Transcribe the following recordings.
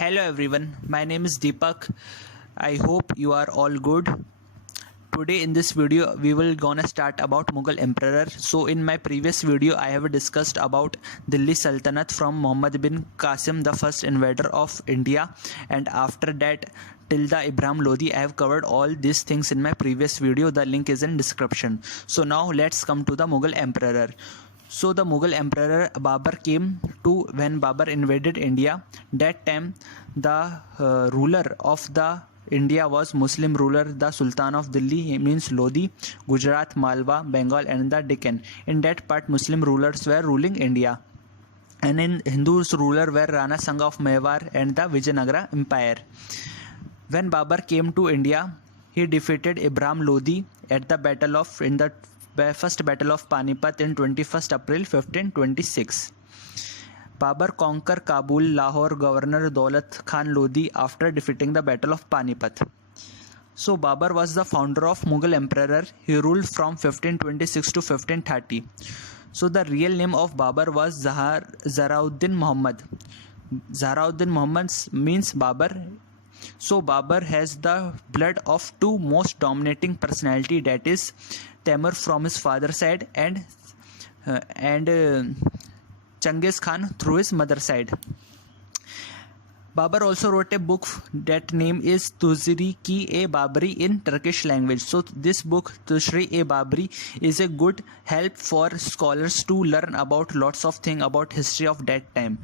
Hello everyone, my name is Deepak. I hope you are all good. Today in this video we will gonna start about Mughal Emperor. So in my previous video I have discussed about Delhi Sultanate from Muhammad bin Qasim, the first invader of India, and after that till the Ibrahim Lodi. I have covered all these things in my previous video. The link is in description. So now let's come to the Mughal Emperor. So the Mughal Emperor Babur came to when Babur invaded India. That time the ruler of the India was Muslim ruler, the Sultan of Delhi, means Lodi, Gujarat, Malwa, Bengal and the Deccan. In that part Muslim rulers were ruling India. And in Hindus ruler were Rana Sanga of Mewar and the Vijayanagara Empire. When Babur came to India, he defeated Ibrahim Lodi at the first battle of Panipat in 21st April 1526. Babur conquered Kabul, Lahore, Governor Daulat Khan Lodi after defeating the battle of Panipat. So Babur was the founder of Mughal Emperor. He ruled from 1526 to 1530. So the real name of Babur was Zaharuddin Muhammad. Zaharuddin Muhammad means Babur. So Babur has the blood of two most dominating personality, that is Temur from his father's side and Genghis Khan through his mother's side. Babur also wrote a book that name is Tuzri-i-Babri in Turkish language. So this book Tuzri-i-Babri is a good help for scholars to learn about lots of things about history of that time.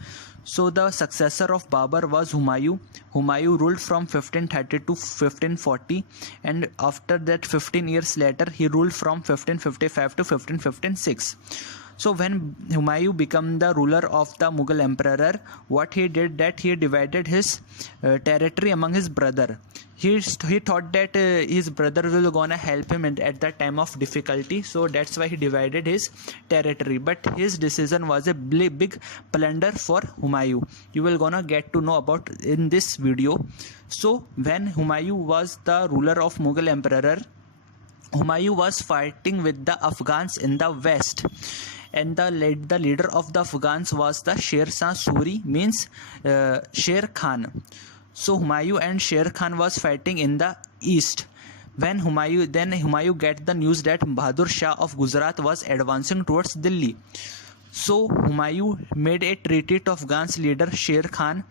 So the successor of Babur was Humayun. Humayun ruled from 1530 to 1540, and after that 15 years later he ruled from 1555 to 1556. So when Humayun became the ruler of the Mughal Emperor, what he did that he divided his territory among his brother. He thought that his brother will gonna help him at the time of difficulty, so that's why he divided his territory. But his decision was a big blunder for Humayun. You will gonna get to know about in this video. So when Humayun was the ruler of Mughal Emperor, Humayun was fighting with the Afghans in the west. And the leader of the Afghans was the Sher Shah Suri, means Sher Khan. So Humayun and Sher Khan was fighting in the east. When Humayun get the news that Bahadur Shah of Gujarat was advancing towards Delhi. So Humayun made a treaty to Afghans leader Sher Khan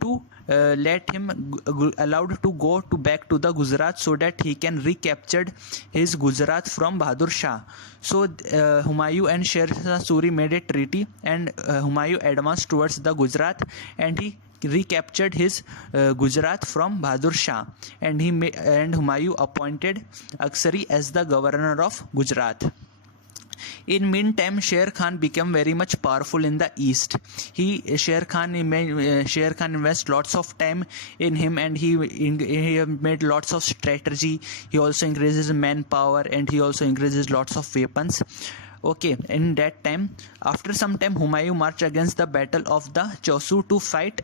to let him allowed to go back to the Gujarat so that he can recapture his Gujarat from Bahadur Shah. So Humayun and Sher Shah Suri made a treaty, and Humayun advanced towards the Gujarat and he recaptured his Gujarat from Bahadur Shah, and Humayun appointed Aksari as the governor of Gujarat. In meantime, Sher Khan became very much powerful in the east. Sher Khan invested lots of time in him, and he made lots of strategy. He also increases manpower, and he also increases lots of weapons. Okay, in that time, after some time, Humayun marched against the battle of the Chosu to fight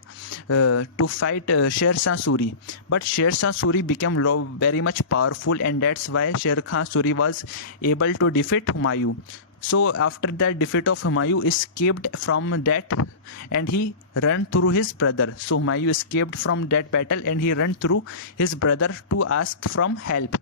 Sher Shah Suri. But Sher Shah Suri became very much powerful, and that's why Sher Shah Suri was able to defeat Humayun. So after that defeat of Humayun escaped from that, and he ran through his brother. So Humayun escaped from that battle and he ran through his brother to ask from help.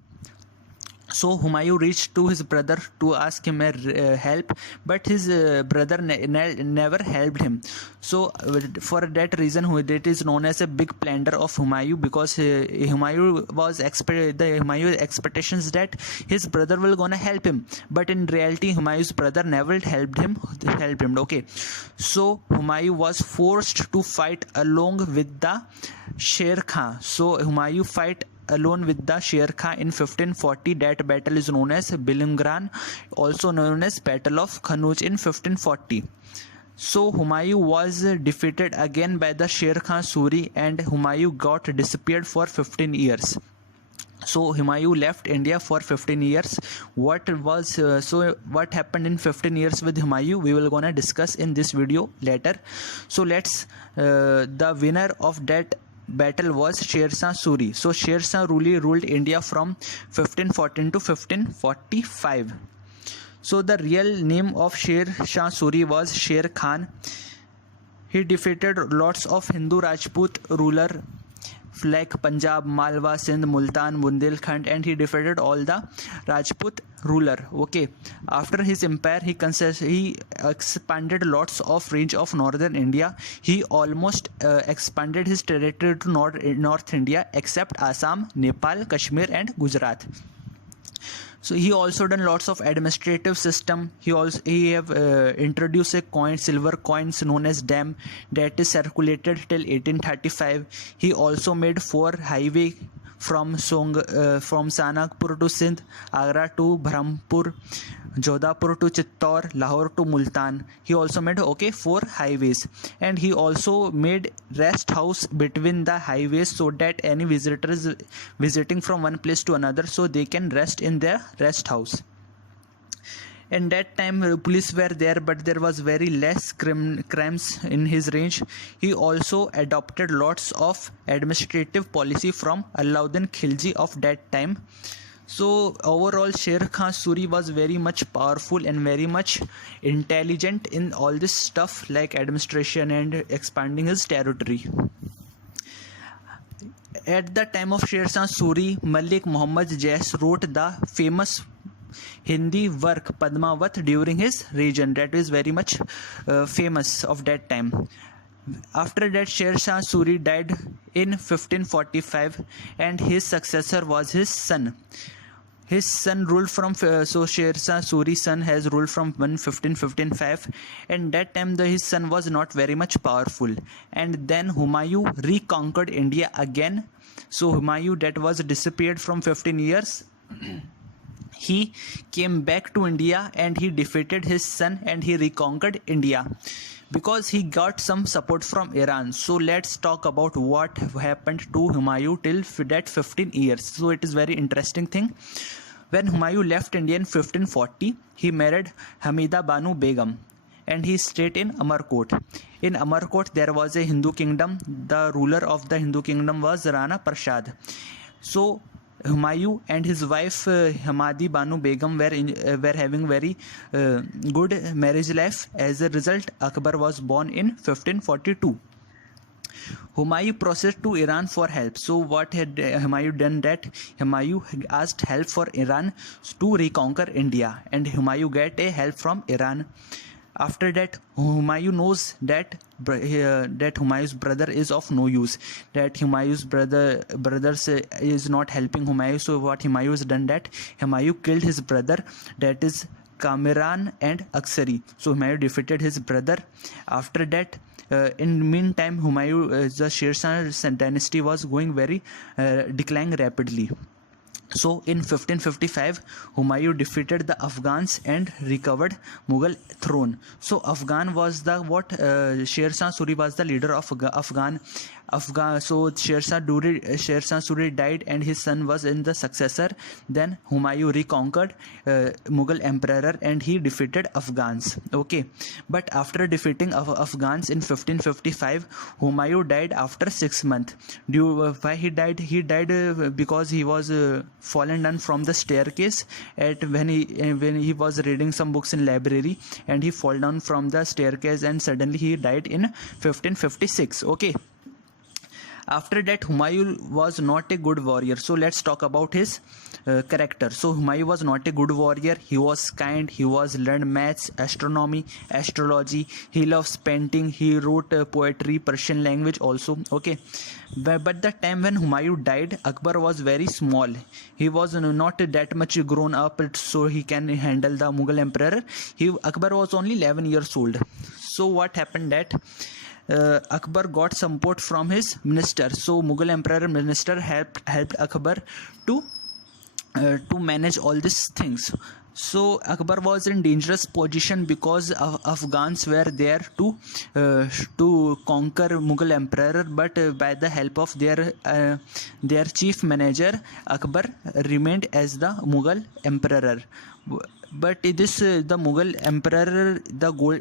So Humayun reached to his brother to ask him help, but his brother never helped him. So for that reason, it is known as a big blunder of Humayun, because Humayun's expectations that his brother will gonna help him, but in reality Humayun's brother never helped him. Okay, so Humayun was forced to fight along with the Sher Khan. So Humayun fight alone with the Sher Khan in 1540. That battle is known as Bilimgran, also known as Battle of Khanuj in 1540. So Humayun was defeated again by the Sher Shah Suri, and Humayun got disappeared for 15 years. So Humayun left India for 15 years. What happened in 15 years with Humayun, we will gonna discuss in this video later. So the winner of that battle was Sher Shah Suri. So Sher Shah ruled India from 1514 to 1545. So the real name of Sher Shah Suri was Sher Khan. He defeated lots of Hindu Rajput ruler like Punjab, Malwa, Sindh, Multan, Bundelkhand, and he defeated all the Rajput ruler. Okay, after his empire, he expanded lots of range of northern India. He almost expanded his territory to North India except Assam, Nepal, Kashmir, and Gujarat. So he also done lots of administrative system. He have introduced a silver coins known as dam that is circulated till 1835. He also made 4 highway from Sanakpur to Sindh, Agra to Brahmpur, Jodhpur to Chittor, Lahore to Multan. He also made 4 highways, and he also made rest house between the highways so that any visitors visiting from one place to another, so they can rest in their rest house. In that time, police were there, but there was very less crimes in his range. He also adopted lots of administrative policy from Alauddin Khilji of that time. So overall, Sher Khan Suri was very much powerful and very much intelligent in all this stuff like administration and expanding his territory. At the time of Sher Shah Suri, Malik Muhammad Jais wrote the famous Hindi work Padmavat during his reign. That is very much famous of that time. After that, Sher Shah Suri died in 1545, and his successor was his son. His son ruled from so Sher Shah Suri's son has ruled from 1555, and that time his son was not very much powerful. And then Humayun reconquered India again. So Humayun that was disappeared from 15 years. He came back to India and he defeated his son and he reconquered India because he got some support from Iran. So let's talk about what happened to Humayun till that 15 years. So it is very interesting thing. When Humayun left India in 1540, he married Hamida Banu Begum and he stayed in Amarkot. In Amarkot there was a Hindu kingdom. The ruler of the Hindu kingdom was Rana Prasad. So Humayun and his wife Hamadi Banu Begum were having very good marriage life. As a result, Akbar was born in 1542. Humayun proceeded to Iran for help. So what had Humayun done? That Humayun asked help for Iran to reconquer India, and Humayun get a help from Iran. After that, Humayun knows that Humayun's brother is of no use, that Humayun's brothers is not helping Humayun. So what Humayun has done, that Humayun killed his brother, that is Kamiran and Aksari. So Humayun defeated his brother. After that, in meantime, Humayun, the Sher Shah dynasty was going very declining rapidly. So in 1555, Humayun defeated the Afghans and recovered Mughal throne. So Afghan was the Sher Shah Suri was the leader of Afghan. So Sher Shah Suri died and his son was in the successor. Then Humayun reconquered Mughal emperor and he defeated Afghans. Okay, but after defeating Afghans in 1555, Humayun died after 6 months. Why he died? He died because he was fallen down from the staircase when he was reading some books in library, and he fall down from the staircase and suddenly he died in 1556. Okay. After that, Humayun was not a good warrior. So let's talk about his character. So Humayun was not a good warrior. He was kind. He was learned maths, astronomy, astrology. He loves painting. He wrote poetry, Persian language also. Okay. But the time when Humayun died, Akbar was very small. He was not that much grown up so he can handle the Mughal emperor. Akbar was only 11 years old. So what happened that Akbar got support from his minister. So Mughal emperor minister helped Akbar to manage all these things. So Akbar was in dangerous position because Afghans were there to conquer Mughal emperor, but by the help of their chief manager, Akbar remained as the Mughal emperor. But this the Mughal emperor,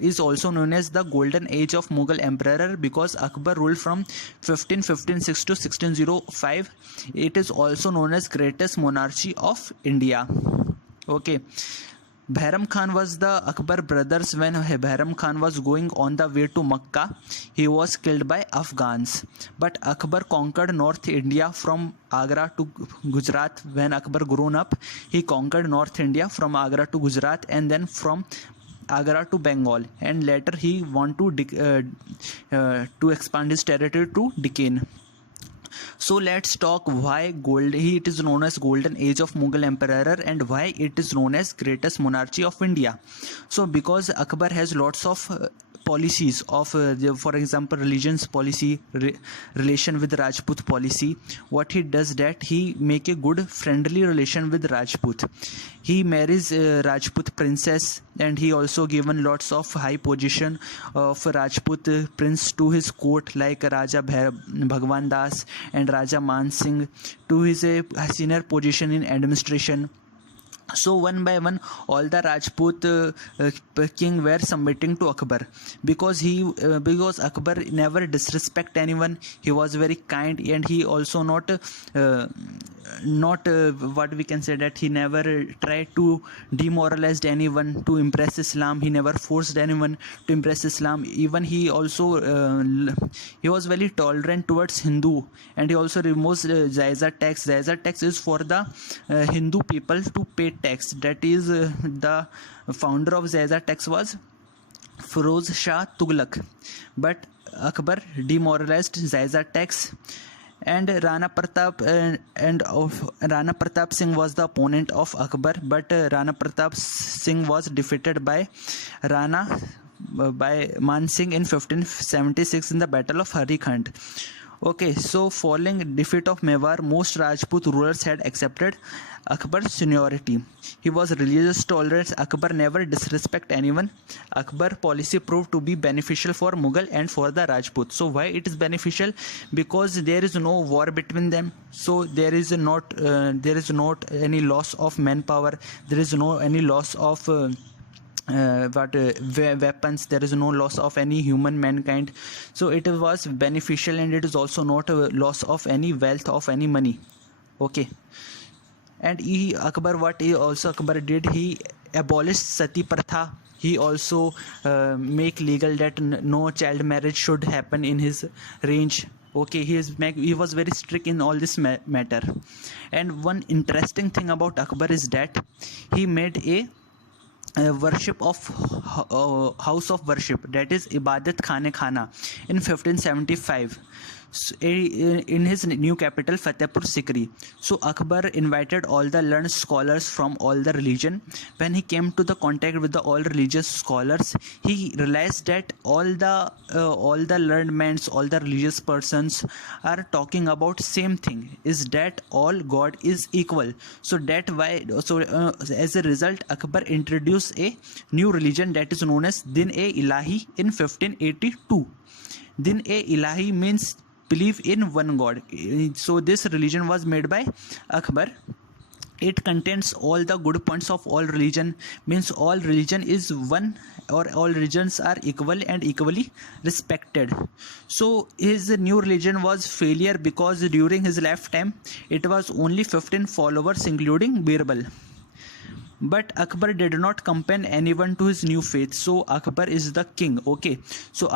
is also known as the golden age of Mughal emperor because Akbar ruled from 1556 to 1605. It is also known as greatest monarchy of India. Okay. Bahram Khan was the Akbar brothers. When Bahram Khan was going on the way to Makkah, he was killed by Afghans. But Akbar conquered North India from Agra to Gujarat. When Akbar grown up, he conquered North India from Agra to Gujarat and then from Agra to Bengal, and later he want to expand his territory to Deccan. So let's talk why it is known as golden age of Mughal emperor and why it is known as greatest monarchy of India. So because Akbar has lots of policies of for example religions policy, relation with Rajput policy. What he does that he make a good friendly relation with Rajput. He marries Rajput princess, and he also given lots of high position of Rajput prince to his court, like Raja Bhagwan Das and Raja Man Singh to his senior position in administration. So one by one all the Rajput king were submitting to Akbar because Akbar never disrespect anyone. He was very kind, and he also not what we can say that he never tried to demoralize anyone to impress Islam. He never forced anyone to impress Islam. Even he also he was very tolerant towards Hindu, and he also removes Jaiza tax. Jaiza tax is for the Hindu people to pay tax. That is the founder of Jaiza tax was Firoz Shah Tughlaq, but Akbar demoralized Jaiza tax. And Rana Pratap Rana Pratap Singh was the opponent of Akbar, but Rana Pratap Singh was defeated by Man Singh in 1576 in the Battle of Harikhand. Okay, so following defeat of Mewar, most Rajput rulers had accepted Akbar's seniority. He was religious tolerance. Akbar never disrespect anyone. Akbar policy proved to be beneficial for Mughal and for the Rajput. So why it is beneficial? Because there is no war between them. So there is not any loss of manpower. There is no any loss of weapons. There is no loss of any human mankind. So it was beneficial, and it is also not a loss of any wealth of any money. Okay. And Akbar did, he abolished Sati Pratha. He also make legal that no child marriage should happen in his range. Okay, he was very strict in all this matter. And one interesting thing about Akbar is that he made a worship of house of worship, that is Ibadat Khana in 1575 in his new capital Fatehpur Sikri. So Akbar invited all the learned scholars from all the religion. When he came to the contact with the all religious scholars, he realized that all the learned men, all the religious persons are talking about same thing, is that all God is equal. So as a result, Akbar introduced a new religion that is known as Din-e-Ilahi in 1582. Din-e-Ilahi means believe in one God. So this religion was made by Akbar. It contains all the good points of all religion, means all religion is one, or all religions are equal and equally respected. So his new religion was failure because during his lifetime it was only 15 followers including Birbal. But Akbar did not compel anyone to his new faith. So Akbar is the king. Okay, so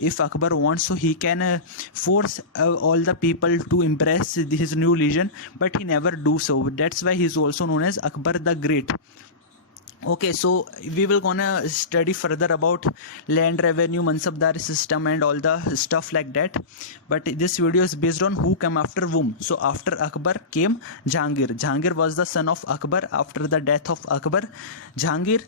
if Akbar wants, so he can force all the people to embrace his new religion, but he never do so. That's why he is also known as Akbar the Great. Okay, so we will gonna study further about land revenue, mansabdari system and all the stuff like that. But this video is based on who came after whom. So after Akbar came Jahangir. Jahangir was the son of Akbar. After the death of Akbar, Jahangir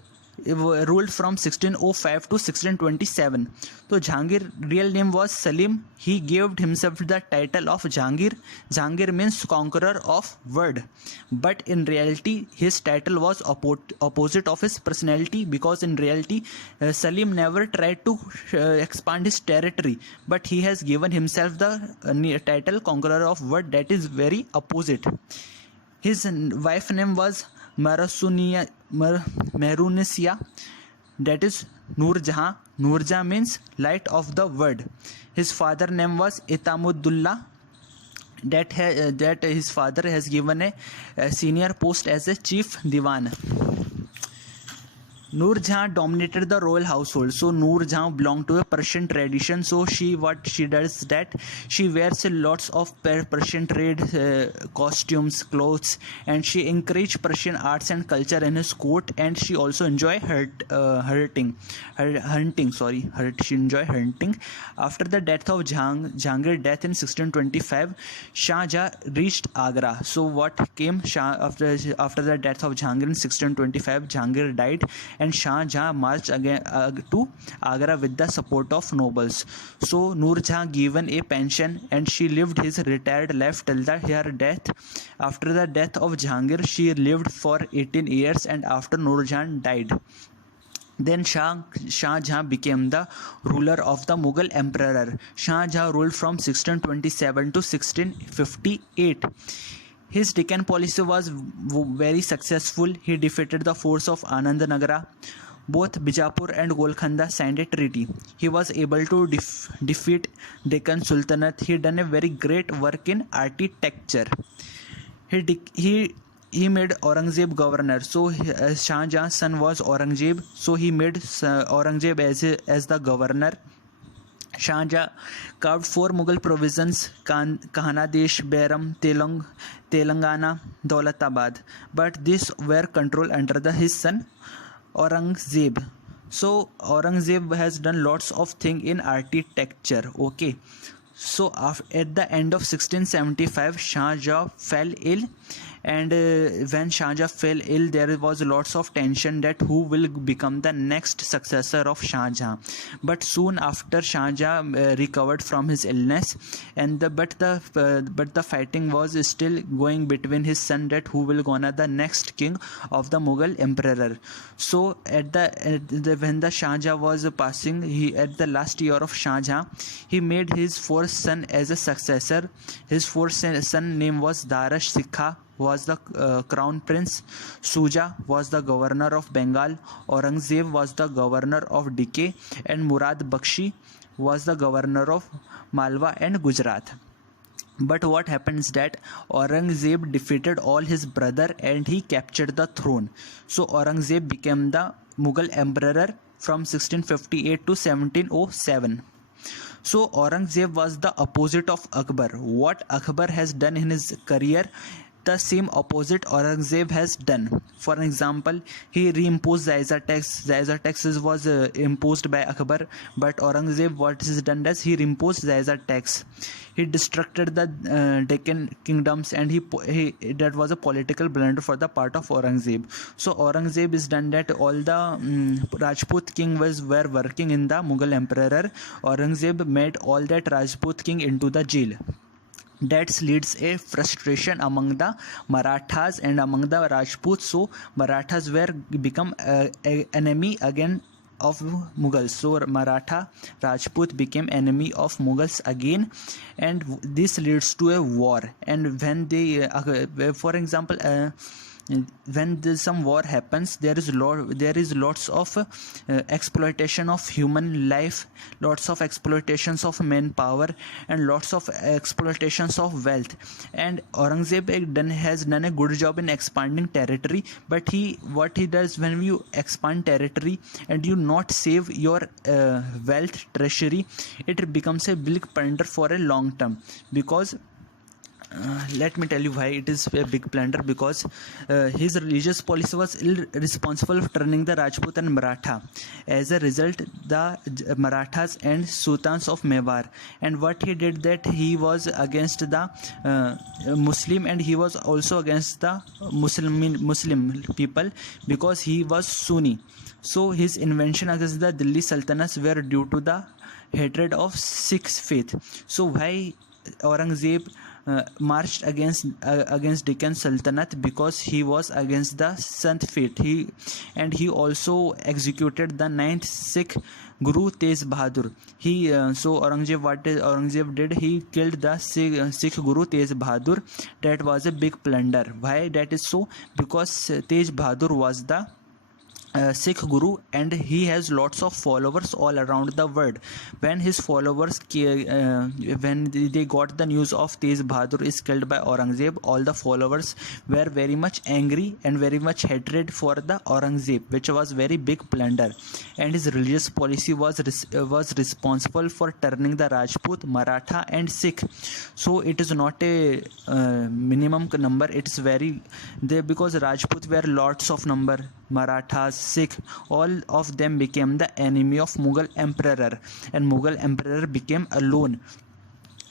ruled from 1605 to 1627. So Jahangir real name was Salim. He gave himself the title of Jahangir. Jahangir means conqueror of world, but in reality his title was opposite of his personality, because in reality Salim never tried to expand his territory, but he has given himself the title conqueror of world, that is very opposite. His wife name was Mehrunisia, that is Noorjahan. Noorjahan means light of the world. His father name was Itamuddullah, that his father has given a senior post as a chief diwan. Noor Jahan dominated the royal household. So Noor Jahan belonged to a Persian tradition. So what she does that she wears lots of Persian trade costumes, clothes, and she encouraged Persian arts and culture in his court. And she also enjoy hunting. She enjoy hunting. After the death of Jahangir death in 1625, Shah Jahan reached Agra. So what came after the death of Jahangir in 1625, Jahangir died, and Shah Jahan marched again to Agra with the support of nobles. So Noor Jahan given a pension, and she lived his retired life till her death. After the death of Jahangir, she lived for 18 years, and after Noor Jahan died, then Shah Jahan became the ruler of the Mughal emperor. Shah Jahan ruled from 1627 to 1658. His Deccan policy was very successful. He defeated the force of Anand Nagara. Both Bijapur and Golconda signed a treaty. He was able to defeat Deccan Sultanate. He done a very great work in architecture. He made Aurangzeb governor. So Shah Jahan's son was Aurangzeb. So he made Aurangzeb as the governor. Shah Jahan carved 4 Mughal provinces: Kahanadesh, Behram, Telangana, Daulatabad. But these were controlled under his son Aurangzeb. So Aurangzeb has done lots of things in architecture. Okay. So at the end of 1675, Shah Jahan fell ill, and when Shah Jahan fell ill, there was lots of tension that who will become the next successor of Shah Jahan. But soon after, Shah Jahan recovered from his illness, and but the fighting was still going between his son that who will gonna the next king of the Mughal emperor. So when the Shah Jahan was passing, at the last year of Shah Jahan, he made his fourth son as a successor. His fourth son name was Darash Sikha, was the crown prince. Suja was the governor of Bengal. Aurangzeb was the governor of Deccan, and Murad Bakshi was the governor of Malwa and Gujarat. But what happens that Aurangzeb defeated all his brother and he captured the throne. So Aurangzeb became the Mughal emperor from 1658 to 1707. So Aurangzeb was the opposite of Akbar. What Akbar has done in his career, the same opposite Aurangzeb has done. For example, he reimposed Jaiza tax. Jaiza taxes was imposed by Akbar, but Aurangzeb, what is done is he reimposed Jaiza tax. He destructed the Deccan kingdoms, and he that was a political blunder for the part of Aurangzeb. So Aurangzeb is done that all the Rajput king were working in the Mughal emperor. Aurangzeb made all that Rajput king into the jail. That leads a frustration among the Marathas and among the Rajputs. So Marathas were become enemy again of Mughals. So Maratha Rajput became enemy of Mughals again, and this leads to a war. And when they for example when some war happens, there is lots of exploitation of human life, lots of exploitations of manpower, and lots of exploitations of wealth. And Aurangzeb has done a good job in expanding territory, but what he does, when you expand territory and you not save your wealth treasury, it becomes a big blunder for a long term. Because let me tell you why it is a big blunder. Because his religious policy was irresponsible for turning the Rajput and Maratha. As a result, the Marathas and Sultans of Mewar, and what he did, that he was against the Muslim, and he was also against the Muslim people, because he was Sunni. So his invention against the Delhi Sultanates were due to the hatred of Sikh faith. So why Aurangzeb marched against Deccan Sultanate? Because he was against the Sant faith. He also executed the 9th Sikh Guru Tej Bahadur. So Aurangzeb did, he killed the Sikh Guru Tej Bahadur. That was a big blunder. Why that is so? Because Tej Bahadur was the Sikh guru, and he has lots of followers all around the world. When his followers when they got the news of Tej Bahadur is killed by Aurangzeb, all the followers were very much angry and very much hatred for the Aurangzeb, which was very big blunder, and his religious policy was responsible for turning the Rajput, Maratha and Sikh. So it is not a minimum number, it's very there, because Rajput were lots of number, Marathas, Sikh, all of them became the enemy of Mughal emperor, and Mughal emperor became alone.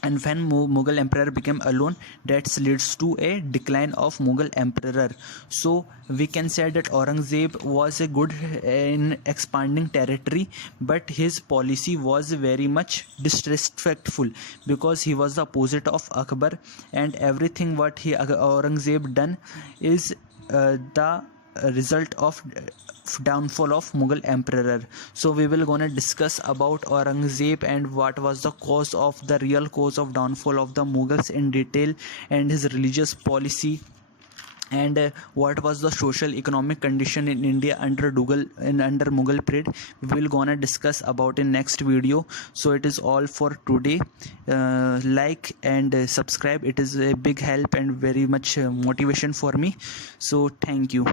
And when Mughal emperor became alone, that leads to a decline of Mughal emperor. So we can say that Aurangzeb was a good in expanding territory, but his policy was very much disrespectful, because he was the opposite of Akbar, and everything what Aurangzeb done is the result of downfall of Mughal emperor. So we will gonna discuss about Aurangzeb and what was the cause of the real cause of downfall of the Mughals in detail, and his religious policy, and what was the social economic condition in India under Mughal period. We will gonna discuss about in next video. So it is all for today. Like and subscribe, it is a big help and very much motivation for me. So thank you.